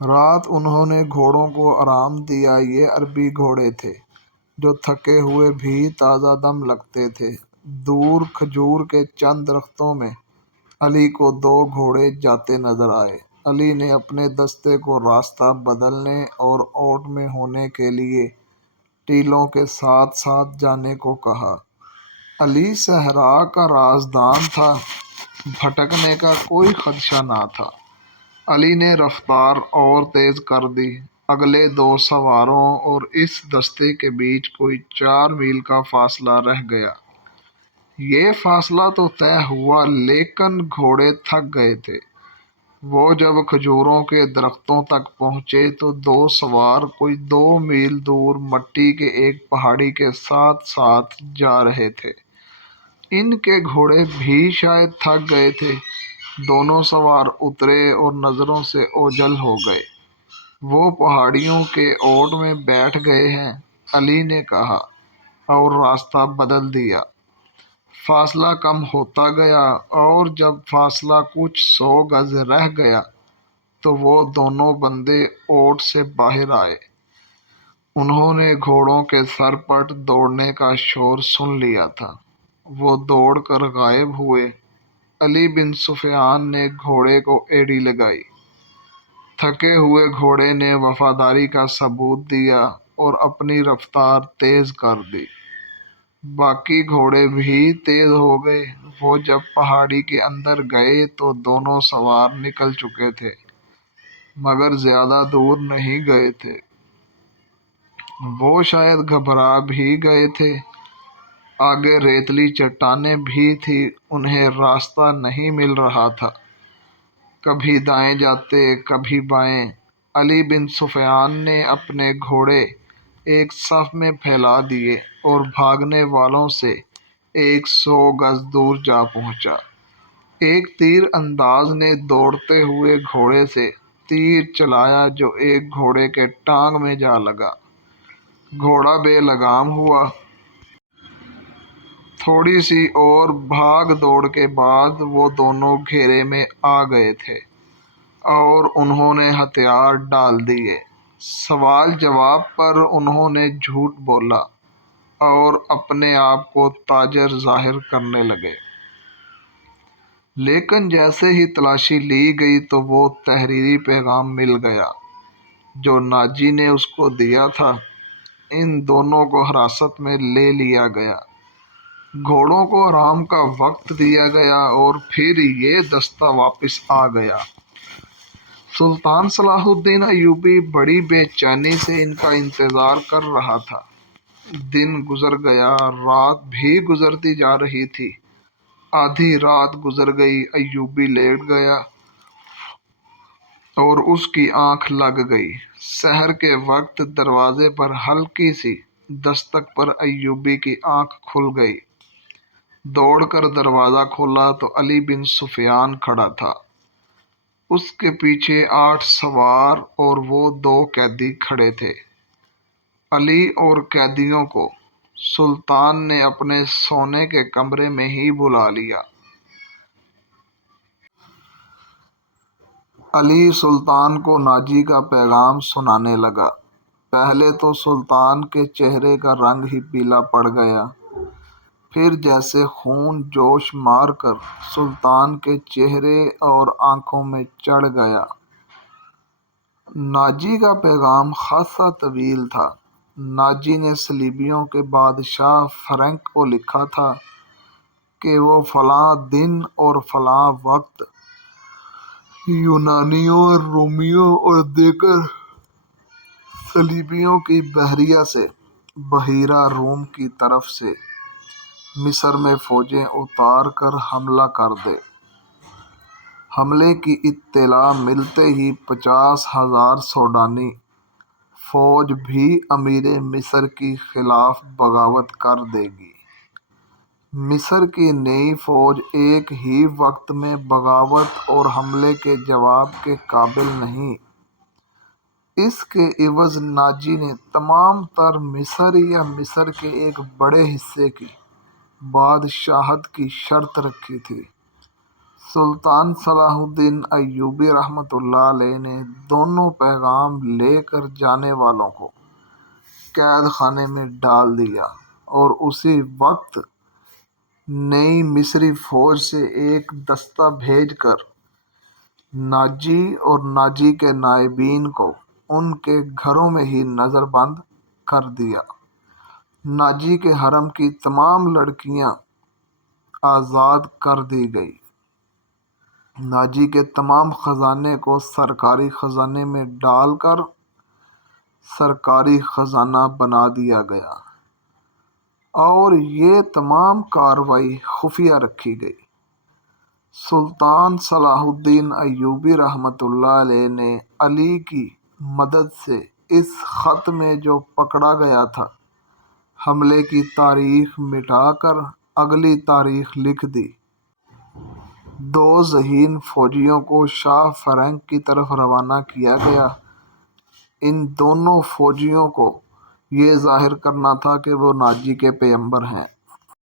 رات انہوں نے گھوڑوں کو آرام دیا۔ یہ عربی گھوڑے تھے جو تھکے ہوئے بھی تازہ دم لگتے تھے۔ دور کھجور کے چند درختوں میں علی کو دو گھوڑے جاتے نظر آئے۔ علی نے اپنے دستے کو راستہ بدلنے اور اوٹ میں ہونے کے لیے ٹیلوں کے ساتھ ساتھ جانے کو کہا۔ علی صحرا کا رازدان تھا، بھٹکنے کا کوئی خدشہ نہ تھا۔ علی نے رفتار اور تیز کر دی۔ اگلے دو سواروں اور اس دستے کے بیچ کوئی 4 میل کا فاصلہ رہ گیا۔ یہ فاصلہ تو طے ہوا لیکن گھوڑے تھک گئے تھے۔ وہ جب کھجوروں کے درختوں تک پہنچے تو دو سوار کوئی 2 میل دور مٹی کے ایک پہاڑی کے ساتھ ساتھ جا رہے تھے۔ ان کے گھوڑے بھی شاید تھک گئے تھے۔ دونوں سوار اترے اور نظروں سے اوجھل ہو گئے۔ وہ پہاڑیوں کے اوٹ میں بیٹھ گئے ہیں، علی نے کہا اور راستہ بدل دیا۔ فاصلہ کم ہوتا گیا اور جب فاصلہ کچھ 100 گز رہ گیا تو وہ دونوں بندے اوٹ سے باہر آئے۔ انہوں نے گھوڑوں کے سرپٹ دوڑنے کا شور سن لیا تھا۔ وہ دوڑ کر غائب ہوئے۔ علی بن سفیان نے گھوڑے کو ایڑی لگائی۔ تھکے ہوئے گھوڑے نے وفاداری کا ثبوت دیا اور اپنی رفتار تیز کر دی۔ باقی گھوڑے بھی تیز ہو گئے۔ وہ جب پہاڑی کے اندر گئے تو دونوں سوار نکل چکے تھے مگر زیادہ دور نہیں گئے تھے۔ وہ شاید گھبرا بھی گئے تھے۔ آگے ریتلی چٹانیں بھی تھیں، انہیں راستہ نہیں مل رہا تھا۔ کبھی دائیں جاتے کبھی بائیں۔ علی بن سفیان نے اپنے گھوڑے ایک صف میں پھیلا دیے اور بھاگنے والوں سے 100 گز دور جا پہنچا۔ ایک تیر انداز نے دوڑتے ہوئے گھوڑے سے تیر چلایا جو ایک گھوڑے کے ٹانگ میں جا لگا۔ گھوڑا بے لگام ہوا۔ تھوڑی سی اور بھاگ دوڑ کے بعد وہ دونوں گھیرے میں آ گئے تھے اور انہوں نے ہتھیار ڈال دیے۔ سوال جواب پر انہوں نے جھوٹ بولا اور اپنے آپ کو تاجر ظاہر کرنے لگے۔ لیکن جیسے ہی تلاشی لی گئی تو وہ تحریری پیغام مل گیا جو ناجی نے اس کو دیا تھا۔ ان دونوں کو حراست میں لے لیا گیا، گھوڑوں کو آرام کا وقت دیا گیا اور پھر یہ دستہ واپس آ گیا۔ سلطان صلاح الدین ایوبی بڑی بے چینی سے ان کا انتظار کر رہا تھا۔ دن گزر گیا، رات بھی گزرتی جا رہی تھی۔ آدھی رات گزر گئی، ایوبی لیٹ گیا اور اس کی آنکھ لگ گئی۔ سحر کے وقت دروازے پر ہلکی سی دستک پر ایوبی کی آنکھ کھل گئی۔ دوڑ کر دروازہ کھولا تو علی بن سفیان کھڑا تھا۔ اس کے پیچھے 8 سوار اور وہ 2 قیدی کھڑے تھے۔ علی اور قیدیوں کو سلطان نے اپنے سونے کے کمرے میں ہی بلا لیا۔ علی سلطان کو ناجی کا پیغام سنانے لگا۔ پہلے تو سلطان کے چہرے کا رنگ ہی پیلا پڑ گیا، پھر جیسے خون جوش مار کر سلطان کے چہرے اور آنکھوں میں چڑھ گیا۔ ناجی کا پیغام خاصا طویل تھا۔ ناجی نے صلیبیوں کے بادشاہ فرینک کو لکھا تھا کہ وہ فلاں دن اور فلاں وقت یونانیوں، رومیوں اور دیگر صلیبیوں کی بحریہ سے بحیرہ روم کی طرف سے مصر میں فوجیں اتار کر حملہ کر دے۔ حملے کی اطلاع ملتے ہی 50,000 سوڈانی فوج بھی امیر مصر کی خلاف بغاوت کر دے گی۔ مصر کی نئی فوج ایک ہی وقت میں بغاوت اور حملے کے جواب کے قابل نہیں۔ اس کے عوض ناجی نے تمام تر مصر یا مصر کے ایک بڑے حصے کی بادشاہت کی شرط رکھی تھی۔ سلطان صلاح الدین ایوبی رحمۃ اللہ علیہ نے دونوں پیغام لے کر جانے والوں کو قید خانے میں ڈال دیا اور اسی وقت نئی مصری فوج سے ایک دستہ بھیج کر ناجی اور ناجی کے نائبین کو ان کے گھروں میں ہی نظر بند کر دیا۔ ناجی کے حرم کی تمام لڑکیاں آزاد کر دی گئی۔ ناجی کے تمام خزانے کو سرکاری خزانے میں ڈال کر سرکاری خزانہ بنا دیا گیا اور یہ تمام کارروائی خفیہ رکھی گئی۔ سلطان صلاح الدین ایوبی رحمۃ اللہ علیہ نے علی کی مدد سے اس خط میں جو پکڑا گیا تھا حملے کی تاریخ مٹا کر اگلی تاریخ لکھ دی۔ دو ذہین فوجیوں کو شاہ فرنگ کی طرف روانہ کیا گیا۔ ان دونوں فوجیوں کو یہ ظاہر کرنا تھا کہ وہ ناجی کے پیغمبر ہیں۔